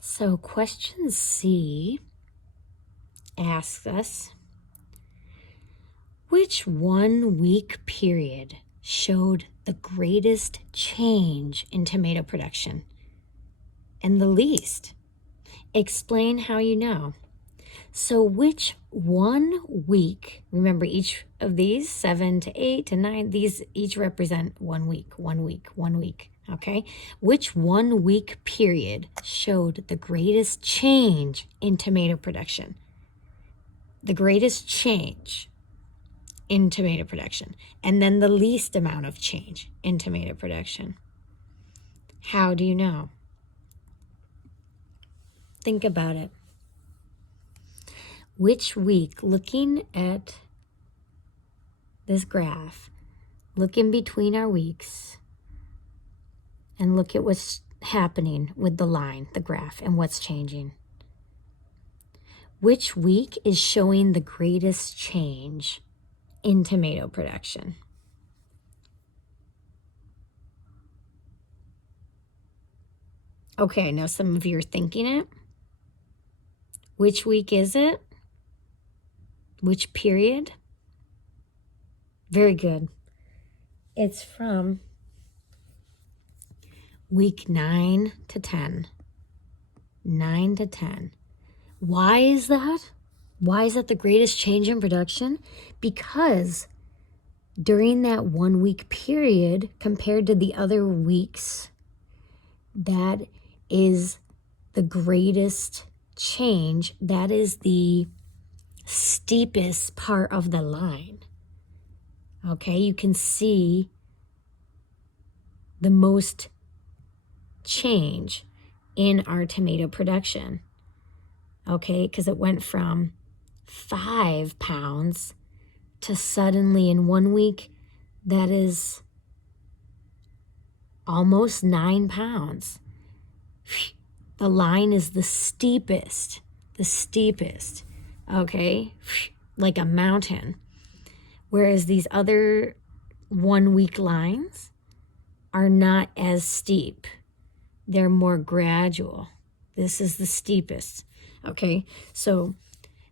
So question C asks us, which 1 week period showed the greatest change in tomato production and the least? Explain how you know. So which 1 week, remember each of these, 7 to 8 to 9, these each represent 1 week, 1 week, 1 week, okay? Which 1 week period showed the greatest change in tomato production? The greatest change in tomato production, and then the least amount of change in tomato production. How do you know? Think about it. Which week, looking at this graph, look in between our weeks and look at what's happening with the line, the graph, and what's changing. Which week is showing the greatest change in tomato production? Okay, now some of you are thinking it. Which week is it? Which period? Very good. It's from week 9 to 10. 9 to 10. Why is that? Why is that the greatest change in production? Because during that 1 week period, compared to the other weeks, that is the greatest change. That is the steepest part of the line. Okay, you can see the most change in our tomato production. Okay, because it went from 5 pounds to suddenly in 1 week, that is almost 9 pounds. The line is the steepest, okay, like a mountain. Whereas these other 1 week lines are not as steep. They're more gradual. This is the steepest, okay? So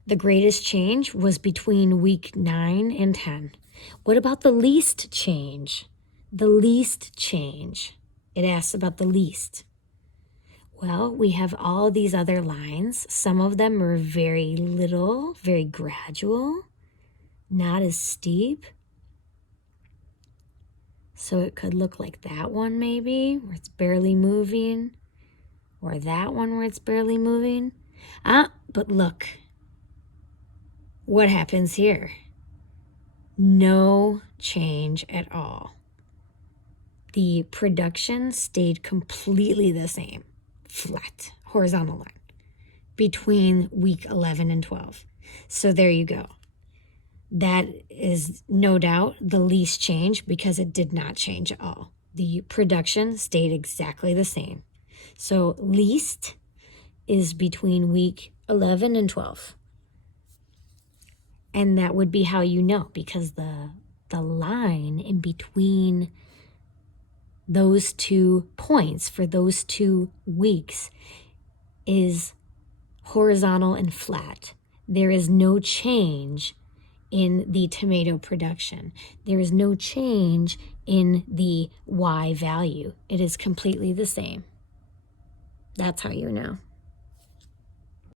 the greatest change was between week 9 and 10. What about the least change? The least change. It asks about the least. Well, we have all these other lines. Some of them are very little, very gradual, not as steep. So it could look like that one maybe, where it's barely moving, or that one where it's barely moving. But look, what happens here? No change at all. The production stayed completely the same, flat, horizontal line, between week 11 and 12. So there you go. That is no doubt the least change because it did not change at all. The production stayed exactly the same. So least is between week 11 and 12. And that would be how you know, because the line in between those 2 points for those 2 weeks is horizontal and flat. There is no change in the tomato production. There is no change in the Y value. It is completely the same. That's how you know.